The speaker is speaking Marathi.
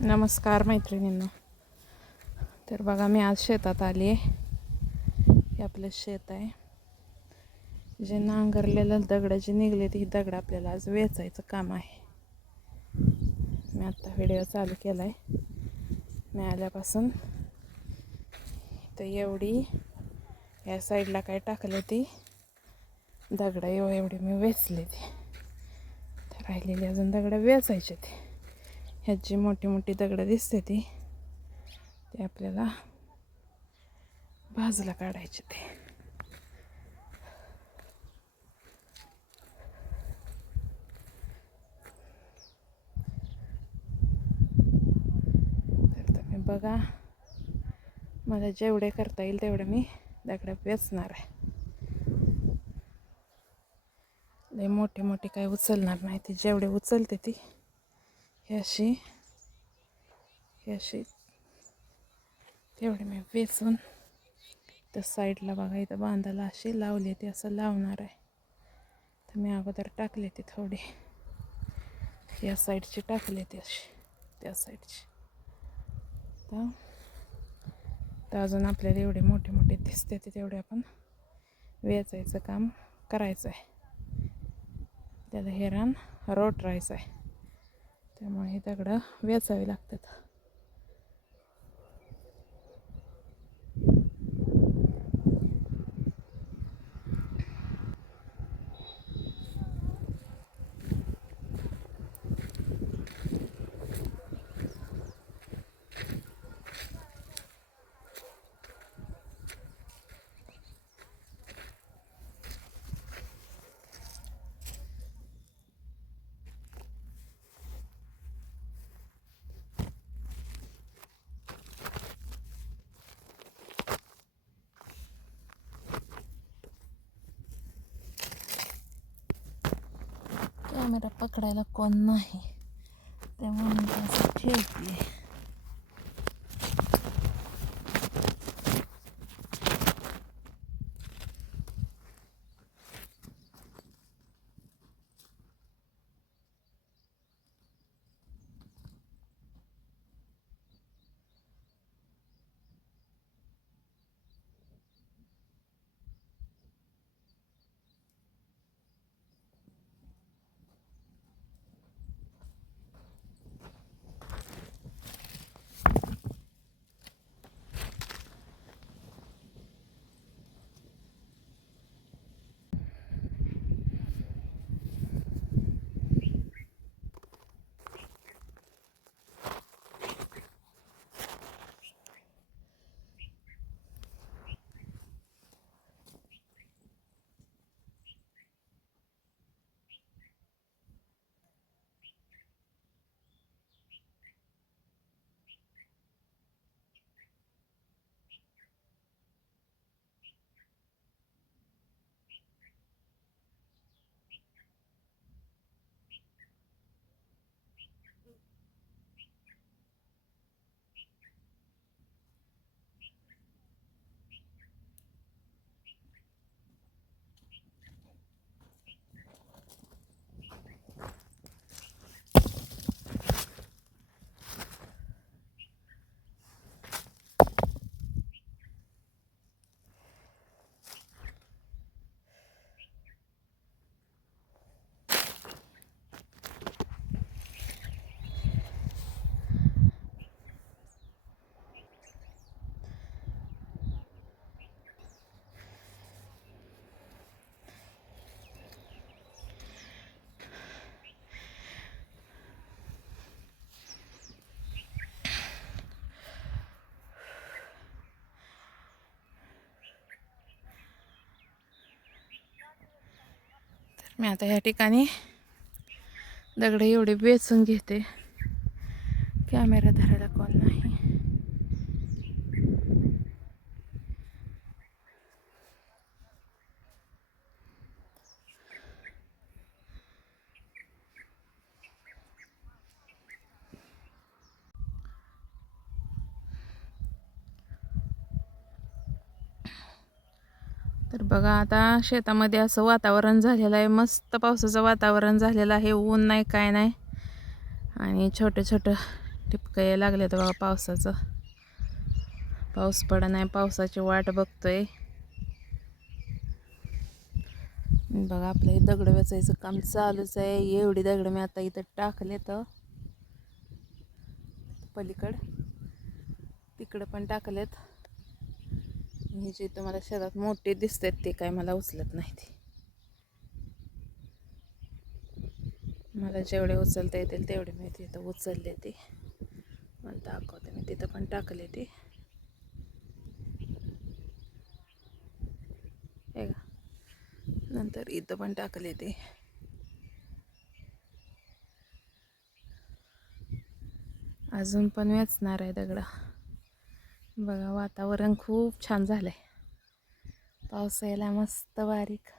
नमस्कार मैत्रिणींनो. तर बघा, मी आज शेतात आली आहे. हे आपलं शेत आहे. जे नांगरलेलं दगड जे निघले ती दगड आपल्याला आज वेचायचं काम आहे. मी आत्ता व्हिडिओ चालू केला आहे. मी आल्यापासून तर एवढी या साईडला काय टाकलं ती दगड एवढी मी वेचले ती. तर राहिलेली अजून दगड वेचायचे ते. ह्यात जी मोठी मोठी दगड दिसते ती आपल्याला बाजूला काढायचे ते. तर तुम्ही बघा, मला जेवढे करता येईल तेवढे मी दगड वेचणार आहे. लय मोठी मोठी काही उचलणार नाही. ती जेवढे उचलते ती हे अशी तेवढे मी वेचून तर साईडला बघा इथं बांधायला अशी लावली ती असं लावणार आहे. तर मी अगोदर टाकले ती थोडी या साईडची टाकले ती अशी त्या साईडची. तर अजून आपल्याला एवढे मोठे मोठे दिसते ते तेवढे आपण वेचायचं काम करायचं आहे. त्याला हे रान रोटरायचं आहे, त्यामुळे हे दगडं वेचावी लागतात. कॅमेरा पकडायला कोण नाही, त्यामुळे मी असं ठेवते. मी आता या ठिकाणी दगड एवढे वेचून घेते, कॅमेरा धरायला कोण नाही. तर बघा, आता शेतामध्ये असं वातावरण झालेलं आहे, मस्त पावसाचं वातावरण झालेलं आहे. ऊन नाही काय नाही, आणि छोटं छोटं ठिपकं यायला लागले तर बघा पावसाचं. पाऊस पडा नाही, पावसाची वाट बघतोय. बघा आपलं हे दगड वेचायचं काम चालूच आहे. एवढी दगड मी आता इथं टाकले तर पलीकड तिकडं पण टाकलेत. हे जे तुम्हाला शेतात मोठे दिसतात ते काय मला उचलत नाही. ते मला जेवढे उचलता येतील तेवढे मी तिथं उचलले. ते मला दाखवते मी तिथं पण टाकले. ते हे का नंतर इथं पण टाकले. ते अजून पण वेचणार आहे दगड. बघा वातावरण खूप छान झालंय. पाऊस यायला मस्त बारीक.